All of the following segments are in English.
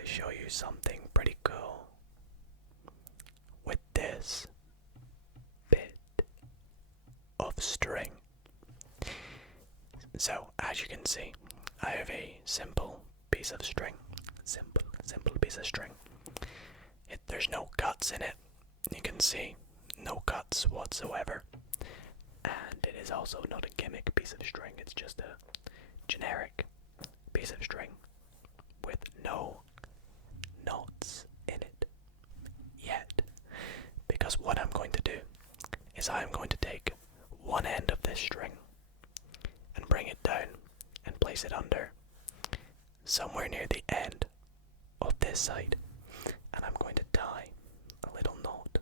to show you something pretty cool with this bit of string. So, as you can see, I have a simple piece of string. Simple piece of string. There's no cuts in it. You can see no cuts whatsoever. And it is also not a gimmick piece of string. It's just a generic piece of string with no knots in it yet. Because what I'm going to do is I'm going to take one end of this string and bring it down and place it under somewhere near the end of this side, and I'm going to tie a little knot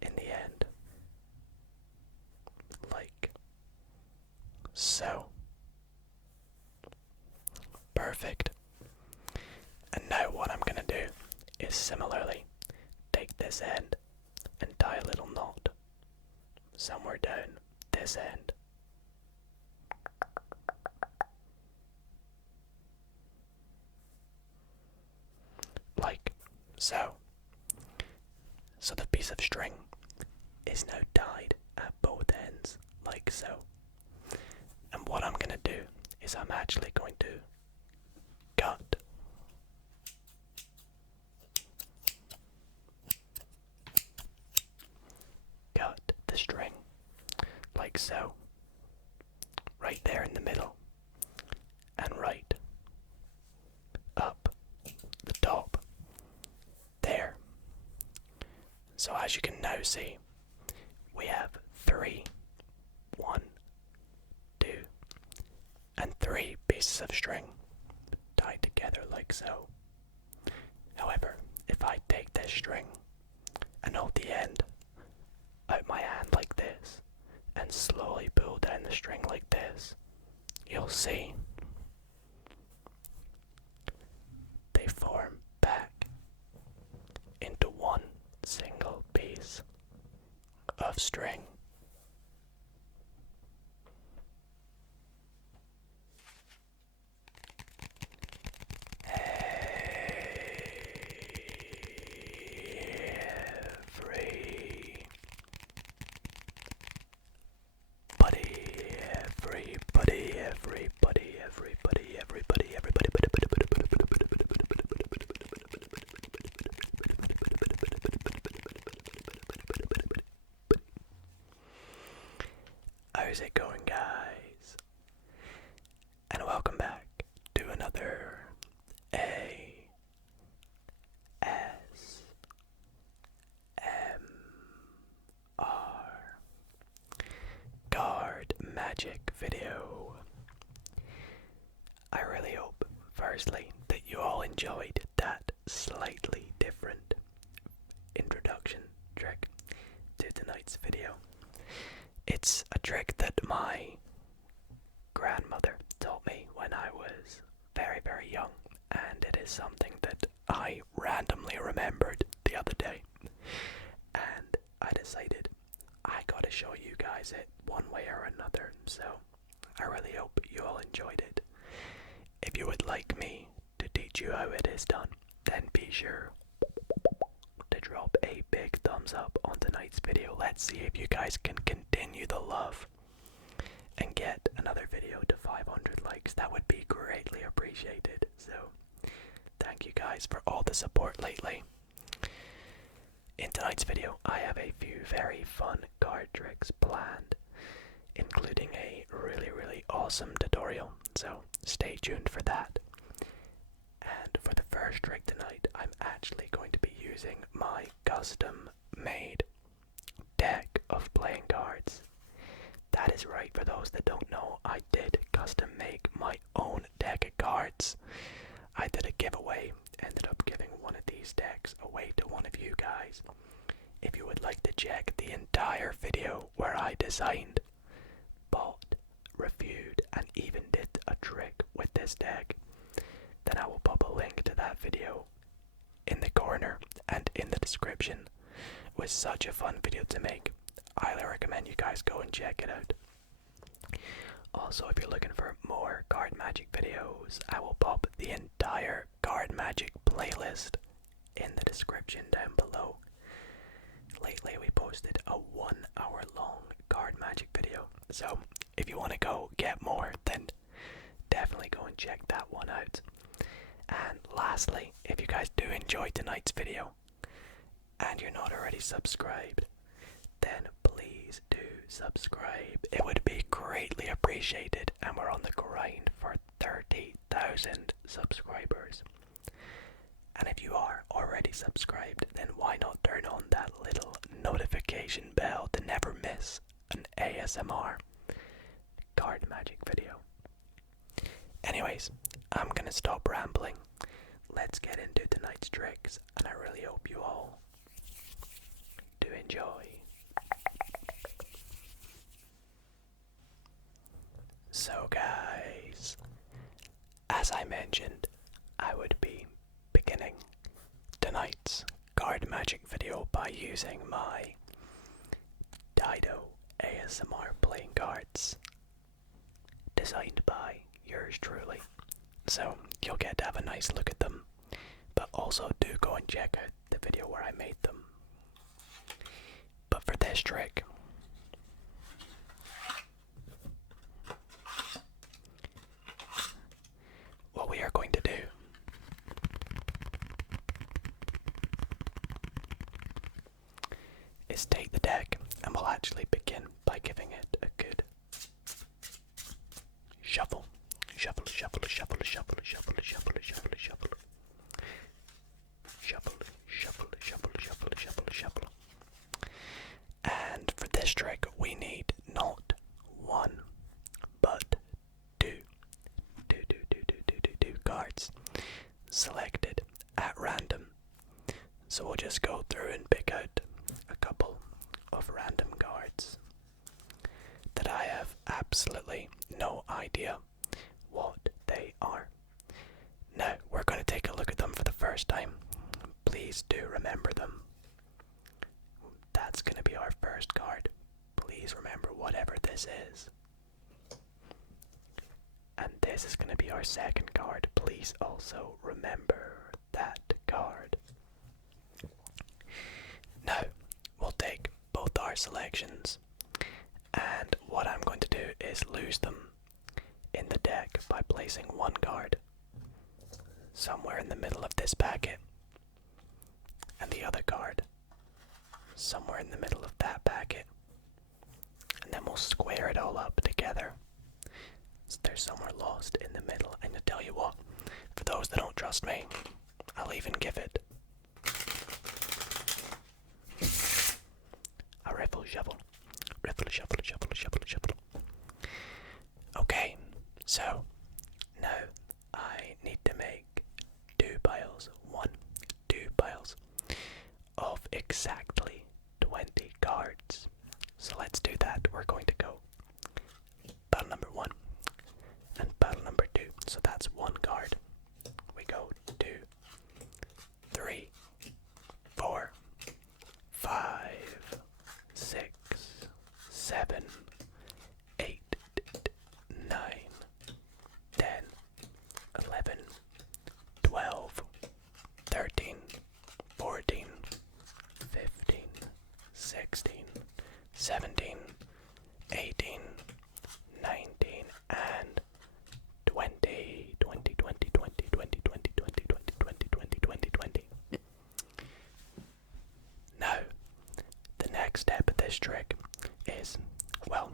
in the end like so. Perfect. And now what I'm going to do is similarly take this end and tie a little knot somewhere down this end. Like so. So the piece of string is now tied at both ends, like so. And what I'm going to do is I'm actually going to cut the string, like so. Right there in the middle. And right up the top. There. So as you can now see, we have 3, 1, 2, and 3 pieces of string tied together like so. However, if I take this string and hold the end out my hand like this and slowly pull down the string like this, you'll see they form back into one single piece of string. How's it going, guys? And welcome back to another ASMR card magic video. I really hope, firstly, that you all enjoyed that slightly different introduction trick to tonight's video. It's a trick that my grandmother taught me when I was very, very young, and it is something that I randomly remembered the other day, and I decided I gotta show you guys it one way or another, so I really hope you all enjoyed it. If you would like me to teach you how it is done, then be sure to drop a big thumbs up on tonight's video. Let's see if you guys can continue the love and get another video to 500 likes. That would be greatly appreciated. So thank you guys for all the support lately. In tonight's video, I have a few very fun card tricks planned, including a really, really awesome tutorial. So stay tuned for that. And for the first trick tonight, I'm actually going to be using my custom-made deck of playing cards. That is right, for those that don't know, I did custom make my own deck of cards. I did a giveaway, ended up giving one of these decks away to one of you guys. If you would like to check the entire video where I designed, bought, reviewed, and even did a trick with this deck, then I will pop a link to that video in the corner and in the description. It was such a fun video to make. I highly recommend you guys go and check it out. Also, if you're looking for more card magic videos, I will pop the entire card magic playlist in the description down below. Lately we posted a 1 hour long card magic video, so if you want to go get more, then definitely go and check that one out. And lastly, if you guys do enjoy tonight's video and you're not already subscribed, then please do subscribe. It would be greatly appreciated, and we're on the grind for 30,000 subscribers. And if you are already subscribed, then why not turn on that little notification bell to never miss an ASMR card magic video. Anyways, I'm gonna stop rambling. Let's get into tonight's tricks, and I really hope you all do enjoy. So guys, as I mentioned, I would be beginning tonight's card magic video by using my Dido ASMR playing cards, designed by yours truly. So you'll get to have a nice look at them, but also do go and check out the video where I made them. But for this trick, what we are going to do is take the deck, and we'll actually begin by giving it a good shuffle. Shuffle, shuffle, shuffle, shuffle, shuffle, shuffle, shuffle, shuffle. Shuffle, shuffle, shuffle, shuffle, shuffle, shuffle. And for this trick, we need not one, but two cards selected at random. So we'll just go through and pick out a couple of random cards that I have absolutely no idea what they are. Now, we're going to take a look at them for the first time. Please do remember them. That's going to be our first card. Please remember whatever this is. And this is going to be our second card. Please also remember that card. Now, we'll take both our selections, and what I'm going to do is lose them in the deck by placing one card somewhere in the middle of this packet, and the other card somewhere in the middle of that packet, and then we'll square it all up together so they're somewhere lost in the middle. And to tell you what, for those that don't trust me, I'll even give it a riffle shuffle. Riffle shuffle, shuffle, shuffle, shuffle. Okay, so now I need to make two piles of exactly 20 cards. So let's do that. We're going to go pile number 1 and pile number 2. So that's one card. We go 2, 3, 4, 5, 6, 7, 8, 9, 10, 11, 12, 13, 14, 15, 16, 17, 18, 19, and 20, 20, 20, 20, 20, 20, 20, 20, 20, 20, 20, 20. Now, the next step of this trick is, well,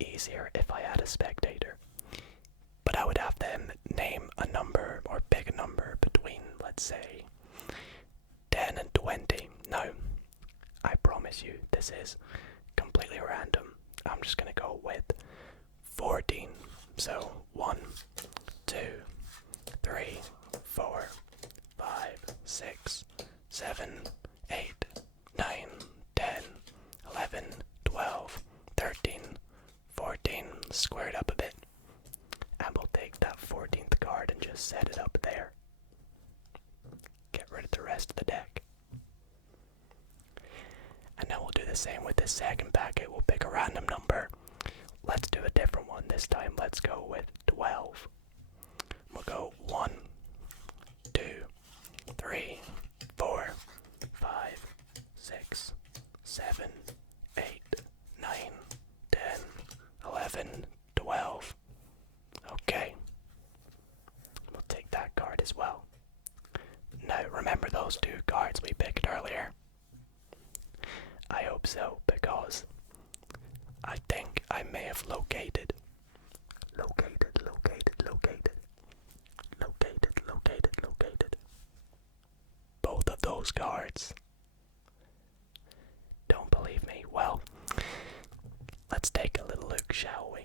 easier if I had a spectator. But I would have them name a number or pick a number between, let's say, 10 and 20. Now, I promise you this is completely random. I'm just going to go with 14. So 1, 2, 3, 4, 5, 6, 7, 8, 9, 10, 11, 12, 13, 14, square it up a bit. And we'll take that 14th card and just set it up there. Get rid of the rest of the deck. And now we'll do the same with this second packet. We'll pick a random number. Let's do a different one this time. Let's go with 12. We'll go 1, 2, Now, remember those two cards we picked earlier? I hope so, because I think I may have located both of those cards. Don't believe me? Well, let's take a little look, shall we?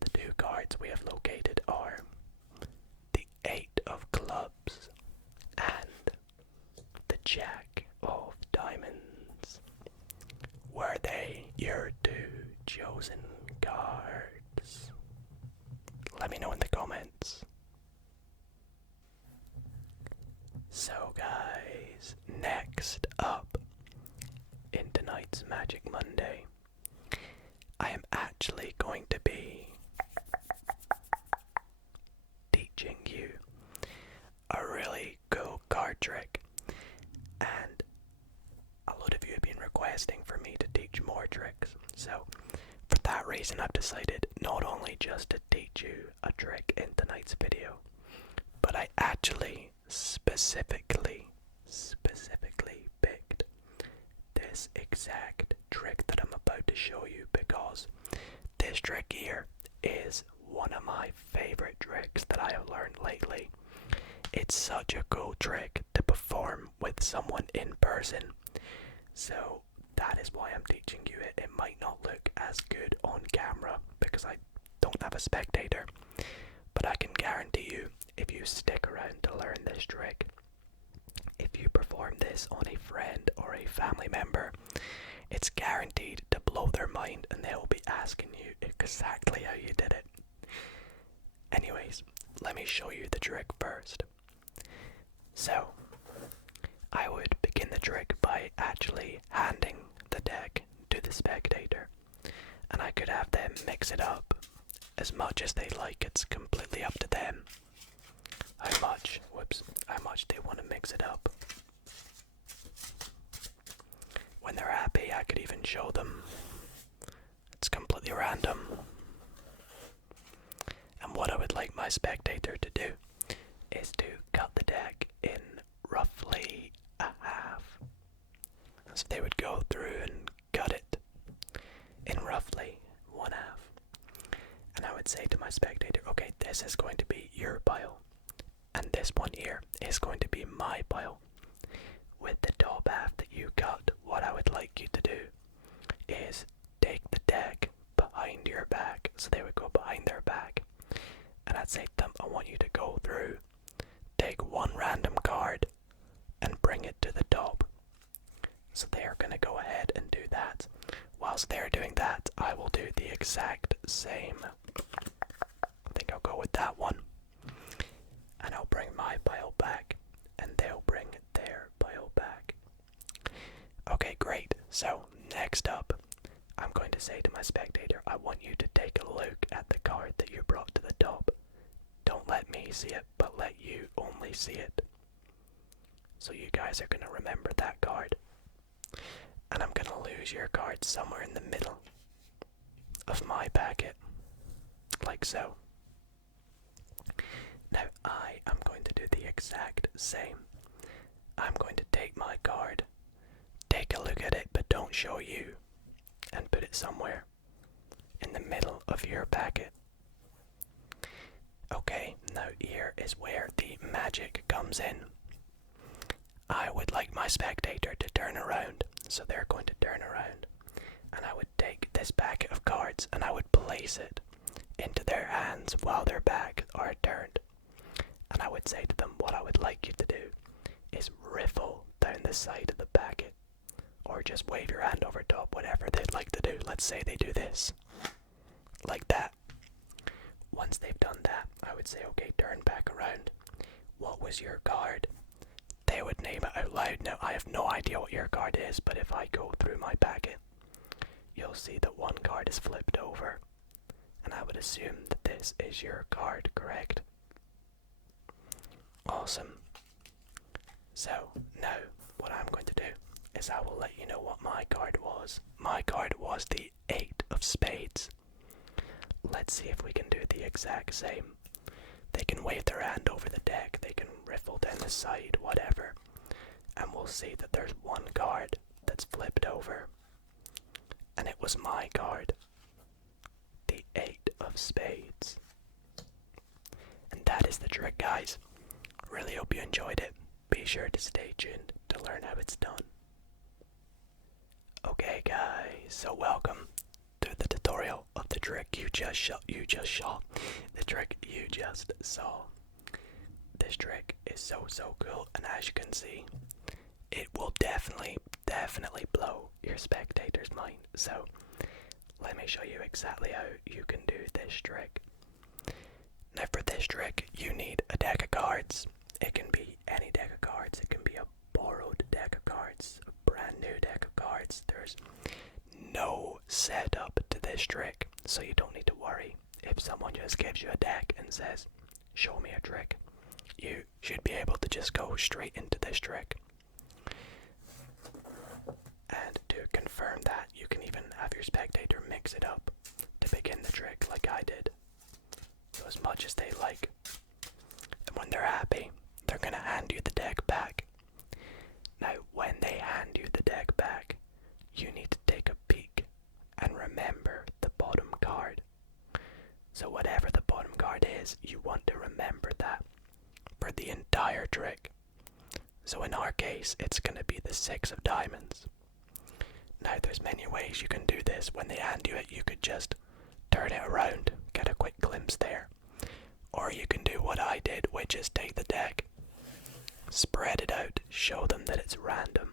The two cards we have located are the Eight of Clubs and the Jack of Diamonds. Were they your two chosen cards? Let me know in the comments. So guys, next up in tonight's Magic Monday, I am actually going to be teaching you a really cool card trick, and a lot of you have been requesting for me to teach more tricks, so for that reason I've decided not only just to teach you a trick in tonight's video, but I actually specifically picked this exact trick that I'm about to show you because this trick here is one of my favorite tricks that I have learned lately. It's such a cool trick to perform with someone in person, so that is why I'm teaching you it. It might not look as good on camera because I don't have a spectator, but I can guarantee you, if you stick around to learn this trick, if you perform this on a friend or a family member, it's guaranteed to blow their mind and they'll be asking you exactly how you did it. Anyways, let me show you the trick first. So, I would begin the trick by actually handing the deck to the spectator, and I could have them mix it up as much as they like. It's completely up to them how much they want to mix it up. When they're happy, I could even show them. It's completely random. And what I would like my spectator to do is to cut the deck in roughly a half. So they would go through and cut it in roughly one half. And I would say to my spectator, okay, this is going to be your pile, and this one here is going to be my pile. With the top half that you cut, what I would like you to do is take the deck behind your back. So they would go behind their back, and I'd say to them, I want you to go through, take one random card and bring it to the top. So they're going to go ahead and do that. Whilst they're doing that, I will do the exact same. I think I'll go with that one. And I'll bring my pile back, and they'll bring their pile back. Okay, great. So, next up, I'm going to say to my spectator, I want you to take a look at the card that you brought to the top. Don't let me see it, but let you only see it. So you guys are going to remember that card. And I'm going to lose your card somewhere in the middle of my packet. Like so. Now I am going to do the exact same. I'm going to take my card, take a look at it, but don't show you, and put it somewhere in the middle of your packet. Okay, now here is where the magic comes in. I would like my spectator to turn around, so they're going to turn around, and I would take this packet of cards and I would place it into their hands while their backs are turned. And I would say to them, what I would like you to do is riffle down the side of the packet, or just wave your hand over top, whatever they'd like to do. Let's say they do this, like that. Once they've done that, I would say, okay, turn back around. What was your card? They would name it out loud. Now, I have no idea what your card is, but if I go through my packet, you'll see that one card is flipped over, and I would assume that this is your card, correct? Awesome. So, now, what I'm going to do is I will let you know what my card was. My card was the Eight of Spades. Let's see if we can do the exact same. The They can wave their hand over the deck, they can riffle down the side, whatever. And we'll see that there's one card that's flipped over. And it was my card. The 8 of spades. And that is the trick, guys. Really hope you enjoyed it. Be sure to stay tuned to learn how it's done. Okay guys, so welcome to the tutorial of the trick you just saw. The trick you just saw. This trick is so cool, and as you can see, it will definitely blow your spectator's mind. So let me show you exactly how you can do this trick. Now for this trick, you need a deck of cards. It can be any deck of cards. It can be a borrowed deck of cards, a brand new deck of cards. There's no setup to this trick, so you don't need to worry if someone just gives you a deck and says, show me a trick. You should be able to just go straight into this trick. And to confirm that, you can even have your spectator mix it up to begin the trick like I did. So as much as they like. And when they're happy, they're going to hand you the deck back. Now, when they hand you the deck back, you need to take a peek and remember the bottom card. So whatever the bottom card is, you want to remember that for the entire trick. So in our case, it's going to be the 6 of diamonds. Now there's many ways you can do this. When they hand you it, you could just turn it around, get a quick glimpse there. Or you can do what I did, which is take the deck, spread it out, show them that it's random,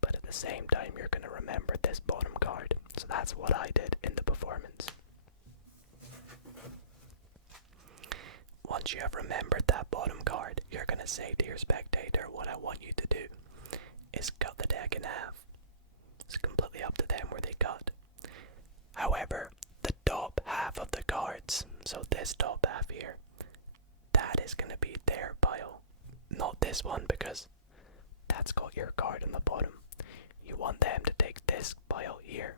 but at the same time you're going to remember this bottom card. So that's what I did in the performance. Once you have remembered that bottom card, you're going to say to your spectator, what I want you to do is cut the deck in half. It's completely up to them where they cut. However, the top half of the cards, so this top half here, that is going to be their pile. Not this one, because that's got your card on the bottom. You want them to take this pile here,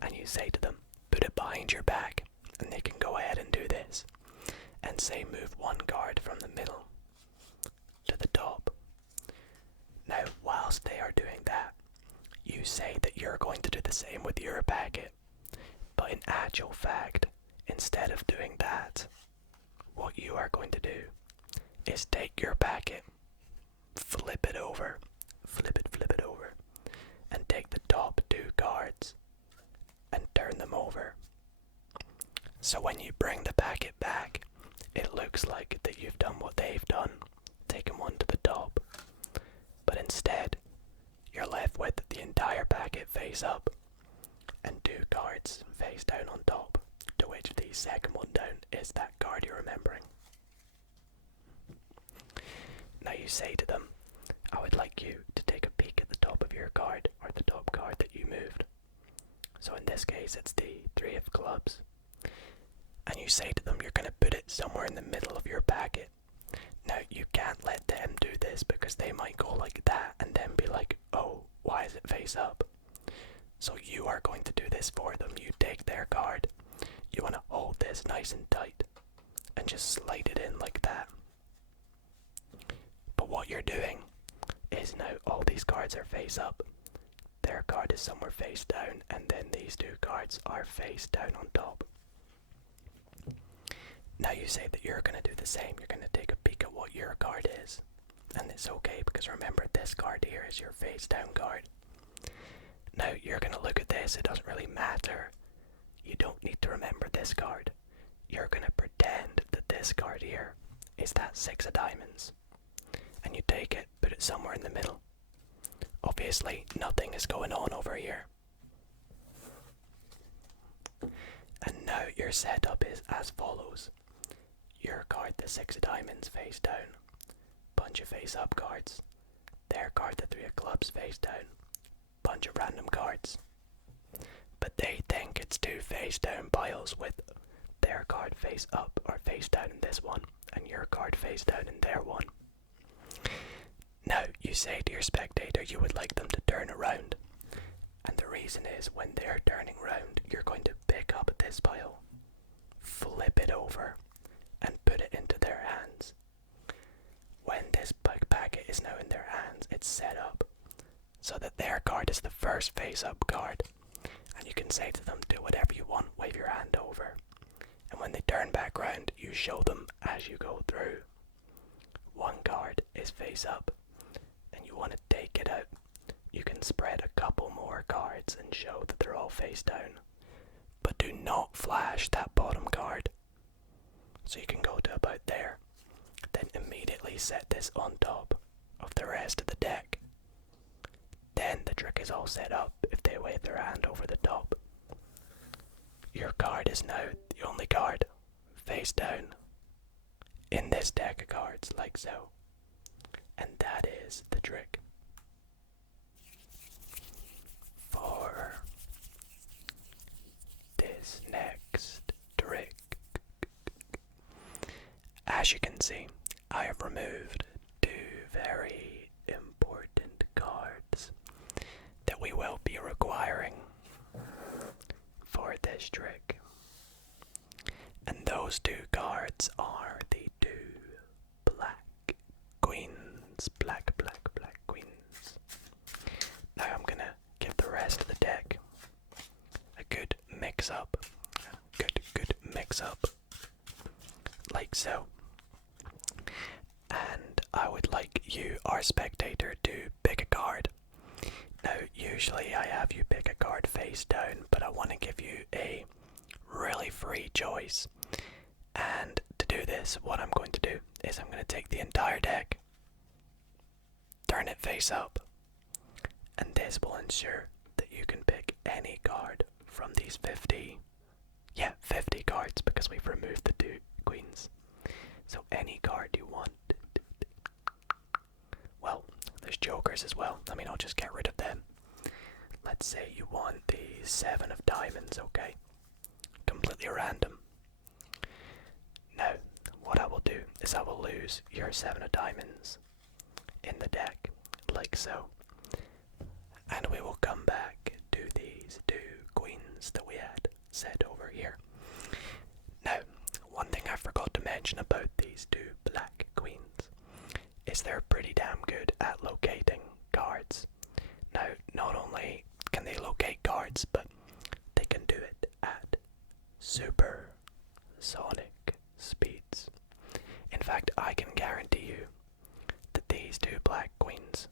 and you say to them, put it behind your back, and they can go ahead and do this, and say move one card from the middle to the top. Now, whilst they are doing that, you say that you're going to do the same with your packet, but in actual fact, instead of doing that, what you are going to do is take your packet, flip it over, and take the top 2 cards and turn them over. So when you bring the packet back, it looks like that you've done what they've done, taken one to the top, but instead, you're left with the entire packet face up and 2 cards face down on top, to which the second one down is that card you're remembering. Now you say to them, I would like you to take a peek at the top of your card, or the top card that you moved. So in this case it's the 3 of clubs. And you say to them you're going to put it somewhere in the middle of your packet. Now you can't let them do this, because they might go like that and then be like, oh, why is it face up? So you are going to do this for them. You take their card, you want to hold this nice and tight and just slide it in like that. But what you're doing is now all these cards are face up, their card is somewhere face down, and then these 2 cards are face down on top. Now you say that you're going to do the same. You're going to take a peek at what your card is. And it's okay, because remember, this card here is your face down card. Now you're going to look at this. It doesn't really matter. You don't need to remember this card. You're going to pretend that this card here is that 6 of diamonds. And you take it, put it somewhere in the middle. Obviously, nothing is going on over here. And now your setup is as follows. Your card, the 6 of diamonds, face down. Bunch of face up cards. Their card, the 3 of clubs, face down. Bunch of random cards. But they think it's 2 face down piles with their card face up or face down in this one, and your card face down in their one. Now you say to your spectator you would like them to turn around, and the reason is when they're turning around, you're going to pick up this pile, flip it over, and put it into their hands. When this packet is now in their hands, it's set up so that their card is the first face-up card. And you can say to them, do whatever you want, wave your hand over. And when they turn back round, you show them as you go through. One card is face-up, and you want to take it out. You can spread a couple more cards and show that they're all face down. But do not flash that bottom card. So you can go to about there. Then immediately set this on top of the rest of the deck. Then the trick is all set up if they wave their hand over the top. Your card is now the only card face down in this deck of cards, like so. And that is the trick. For this next trick, as you can see, I have removed two very important cards that we will be requiring for this trick. And those two cards are the two black queens. Black queens. Now I'm gonna give the rest of the deck a good mix up. Good mix up. Like so. And I would like you, our spectator, to pick a card. Now, usually I have you pick a card face down, but I want to give you a really free choice. And to do this, what I'm going to do is I'm going to take the entire deck, turn it face up, and this will ensure that you can pick any card from these 50 cards, because we've removed the two queens. So any card you want. Well, there's jokers as well. I mean, I'll just get rid of them. Let's say you want the 7 of diamonds, okay? Completely random. Now, what I will do is I will lose your 7 of diamonds in the deck, like so. And we will come back to these two queens that we had set over here. Now, one thing I forgot to mention about these two black queens is they're pretty damn good at locating cards. Now, not only can they locate cards, but they can do it at super sonic speeds. In fact, I can guarantee you that these two black queens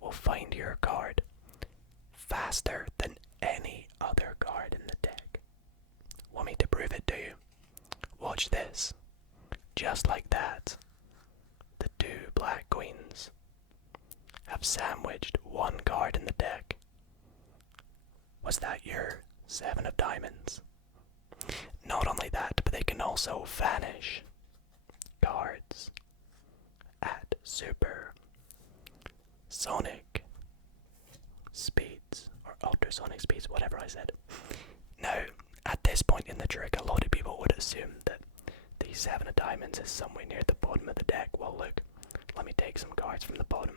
will find your card faster than any other card in the deck. Want me to prove it to you? Watch this. Just like that, the two black queens have sandwiched one card in the deck. Was that your 7 of diamonds? Not only that, but they can also vanish cards at super sonic speeds, or ultrasonic speeds, whatever I said. Now, at this point in the trick, a lot of people would assume that the 7 of diamonds is somewhere near the bottom of the deck. Well, look, let me take some cards from the bottom,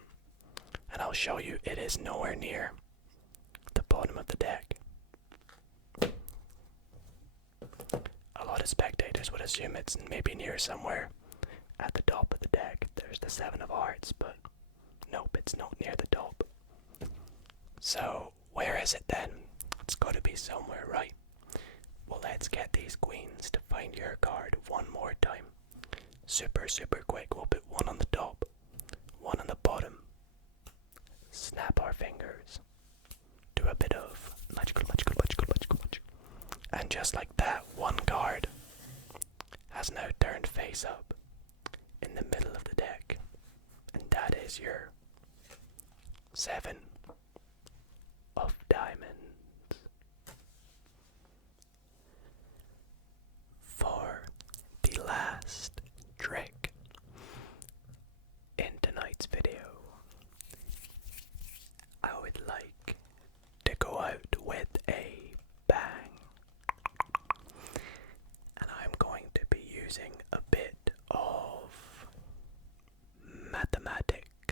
and I'll show you it is nowhere near the bottom of the deck. A lot of spectators would assume it's maybe near somewhere at the top of the deck. There's the 7 of hearts, but nope, it's not near the top. So, where is it then? It's got to be somewhere, right? Well, let's get these queens to find your card one more time. Super quick. We'll put one on the top, one on the bottom. Snap our fingers. Do a bit of magical. And just like that, one card has now turned face up in the middle of the deck. And that is your 7 of diamonds. For the last trick in tonight's video, I would like to go out with a bang. And I'm going to be using a bit of mathematics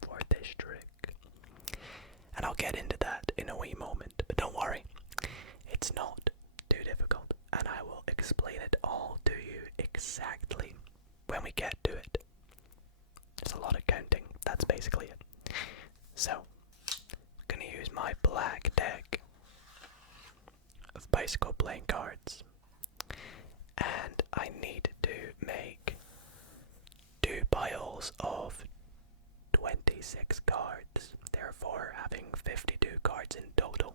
for this trick. And I'll get into that in a wee moment, but don't worry, it's not exactly when we get to it. There's a lot of counting, that's basically it. So, I'm gonna use my black deck of bicycle playing cards. And I need to make 2 piles of 26 cards, therefore having 52 cards in total.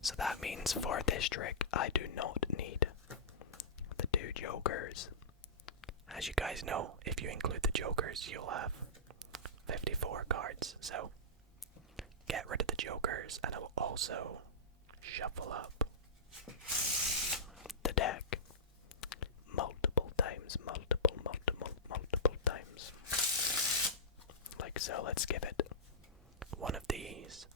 So that means for this trick I do not need the 2 jokers. As you guys know, if you include the jokers you'll have 54 cards. So get rid of the jokers, and I will also shuffle up the deck multiple times, multiple times. Like so. Let's give it one of these.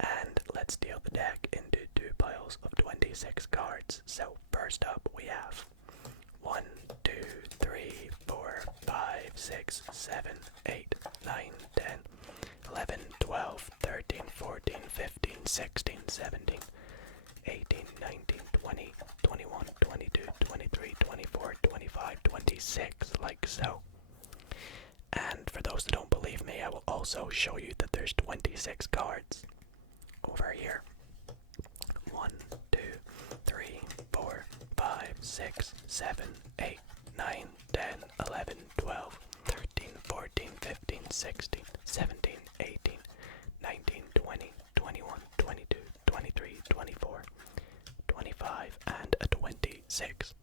And let's deal the deck into 2 piles of 26 cards. So first up we have 1, 2, 3, 4, 5, 6, 7, 8, 9, 10, 11, 12, 13, 14, 15, 16, 17, 18, 19, 20, 21, 22, 23, 24, 25, 26, like so. And for those that don't believe me, I will also show you that there's 26 cards over here. 1, 2, 3, 4, 5, 6, 7, 8, 9, 10, 11, 12, 13, 14, 15, 16, 17, 18, 19, 20, 21, 22, 23, 24, 25, and a 26.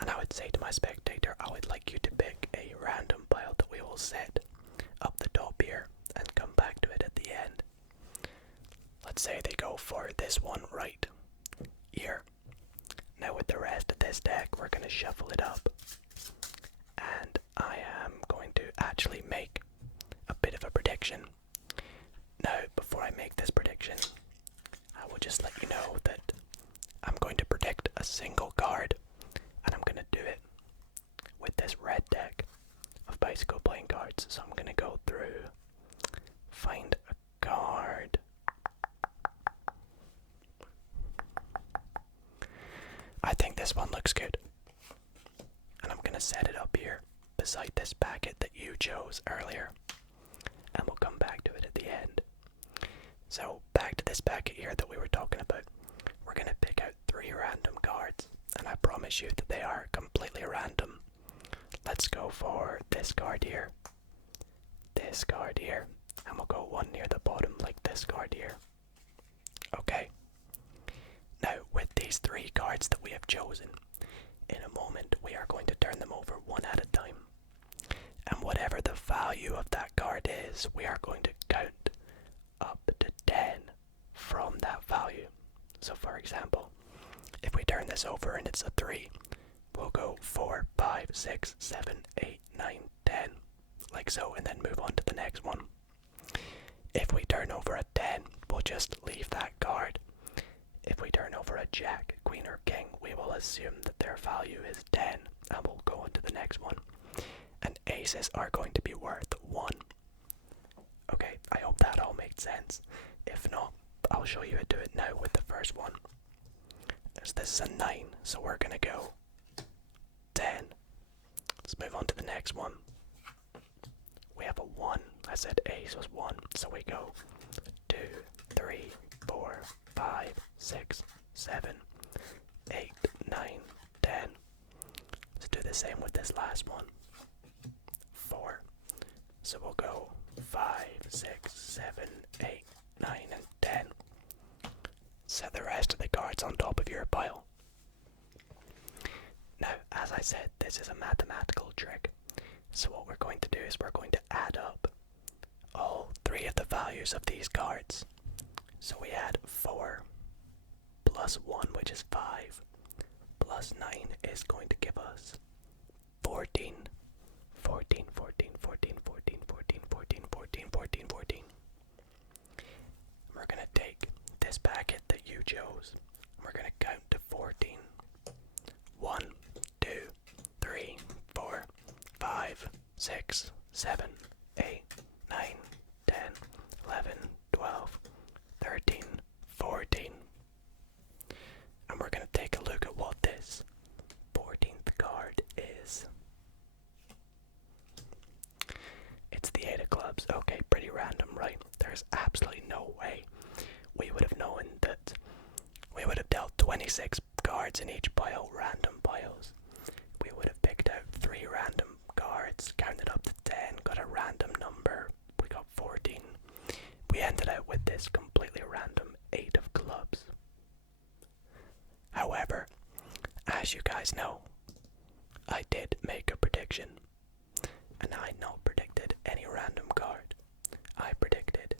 And I would say to my spectator, I would like you to pick a random pile that we will set up the top here and come back to it at the end. Let's say they go for this one right here. Now with the rest of this deck, we're going to shuffle it up. And I am going to actually make a bit of a prediction. Now, before I make this prediction, I will just let you know that I'm going to predict a single card, and I'm going to do it with this red deck of bicycle playing cards. So I'm going to go through, find a card. I think this one looks good, and I'm going to set it up here beside this packet that you chose earlier, and we'll come back to it at the end. So back to this packet here that we were talking about. We're going to pick out 3 random cards, and I promise you that they are completely random. Let's go for this card here, this card here, and we'll go one near the bottom like this card here. Okay. Now with these 3 cards that we have chosen, in a moment we are going to turn them over one at a time. And whatever the value of that card is, we are going to count up to 10 from that value. So for example, if we turn this over and it's a 3, we'll go 4, 5, 6, 7, 8, 9, 10, like so, and then move on to the next one. If we turn over a 10, we'll just leave that card. If we turn over a jack, queen, or king, we will assume that their value is 10, and we'll go on to the next one. And aces are going to be worth 1. Okay, I hope that all made sense. If not, I'll show you how to do it now with the first one. As this is a 9, so we're going to go 10. Let's move on to the next one. We have a 1. I said ace was 1, so we go 2, 3, 4, 5, 6, 7, 8, 9, 10. Let's do the same with this last one. 4. So we'll go 5, 6, 7, 8, 9, and 10. Set the rest of the cards on top of your pile. Now, as I said, this is a mathematical trick. So what we're going to do is we're going to add up all 3 of the values of these cards. So we add 4 plus 1, which is 5, plus 9 is going to give us 14. 14, 14, 14, 14, 14, 14, 14, 14, 14. We're going to take this packet that you chose. We're going to count to 14. 1, 2, 3, 4, 5, 6, 7, 8, 9, 10, 11, 12, 13, 14. And we're going to take a look at what this guys know, I did make a prediction, and I not predicted any random card. I predicted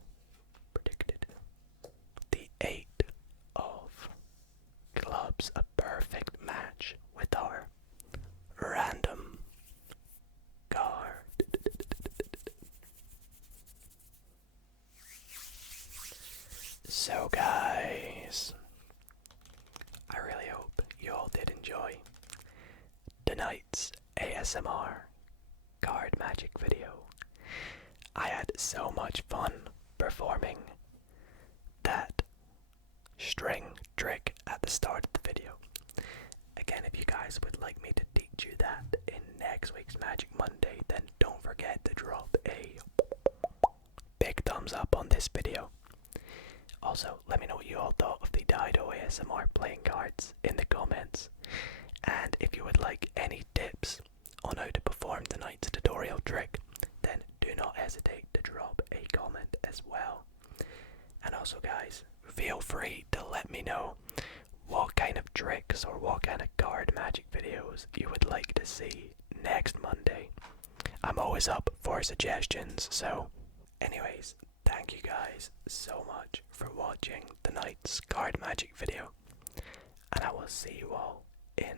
the 8 of clubs, a perfect match with our random card. So guys, I really hope you all did enjoy tonight's ASMR card magic video. I had so much fun performing that string trick at the start of the video. Again, if you guys would like me to teach you that in next week's Magic Monday, then don't forget to drop a big thumbs up on this video. Also, let me know what you all thought of the Dido ASMR playing cards in the comments. And if you would like any tips on how to perform tonight's tutorial trick, then do not hesitate to drop a comment as well. And also guys, feel free to let me know what kind of tricks or what kind of card magic videos you would like to see next Monday. I'm always up for suggestions, so anyways, thank you guys so much for watching tonight's card magic video, and I will see you all in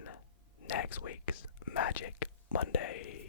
next week's Magic Monday.